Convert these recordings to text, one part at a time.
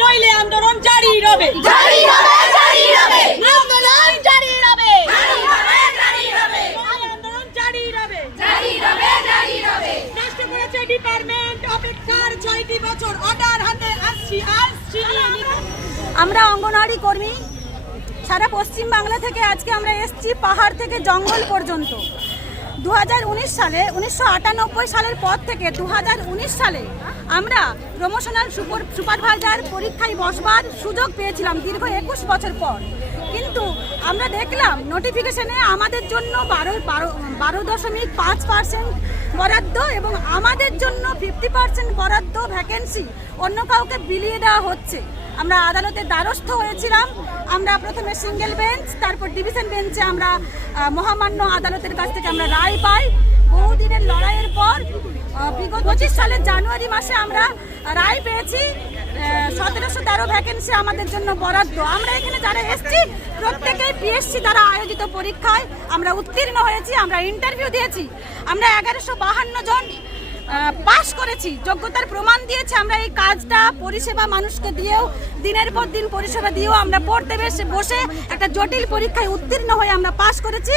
নইলে আন্দোলন জারি রবে। ডিপার্টমেন্ট অপেক্ষার ৬টি বছর, অর্ডার হাতে আসছি। আমরা অঙ্গনওয়াড়ি কর্মী সারা পশ্চিম বাংলা থেকে আজকে আমরা এসেছি পাহাড় থেকে জঙ্গল পর্যন্ত। 1998 সালের পর থেকে 2019 সালে আমরা প্রমোশনাল সুপারভাইজার পরীক্ষায় বসবার সুযোগ পেয়েছিলাম দীর্ঘ 21 বছর পর। কিন্তু আমরা দেখলাম নোটিফিকেশনে আমাদের জন্য 12.5% বরাদ্দ এবং আমাদের জন্য 50% বরাদ্দ ভ্যাকেন্সি অন্য কাউকে বিলিয়ে দেওয়া হচ্ছে। আমরা আদালতের দ্বারস্থ হয়েছিলাম। আমরা প্রথমে সিঙ্গেল বেঞ্চ, তারপর ডিভিশন বেঞ্চে আমরা মহামান্য আদালতের কাছ থেকে আমরা রায় পাই। বহুদিনের লড়াইয়ের পর বিগত 25 সালের জানুয়ারি মাসে আমরা রায় পেয়েছি। 1713 ভ্যাকেন্সি আমাদের জন্য বরাদ্দ। আমরা এখানে যারা এসেছি প্রত্যেকেই পিএসসি দ্বারা আয়োজিত পরীক্ষায় আমরা উত্তীর্ণ হয়েছি, আমরা ইন্টারভিউ দিয়েছি। আমরা 1152 জন পাস করেছি, যোগ্যতার প্রমাণ দিয়েছে। আমরা এই কাজটা পরিষেবা মানুষকে দিয়েও দিনের পর দিন পরিষেবা দিয়েও আমরা পড়তে বসে একটা জটিল পরীক্ষায় উত্তীর্ণ হয়ে আমরা পাস করেছি।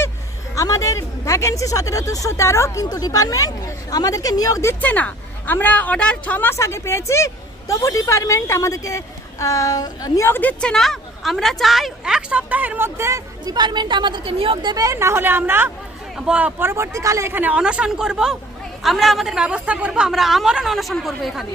আমাদের ভ্যাকেন্সি 1713, কিন্তু ডিপার্টমেন্ট আমাদেরকে নিয়োগ দিচ্ছে না। আমরা অর্ডার 6 মাস আগে পেয়েছি, তবু ডিপার্টমেন্ট আমাদেরকে নিয়োগ দিচ্ছে না। আমরা চাই 1 সপ্তাহের মধ্যে ডিপার্টমেন্ট আমাদেরকে নিয়োগ দেবে, না হলে আমরা পরবর্তীকালে এখানে অনশন করব। আমরা আমাদের ব্যবস্থা করব, আমরা আমরণ অনশন করব এখানে।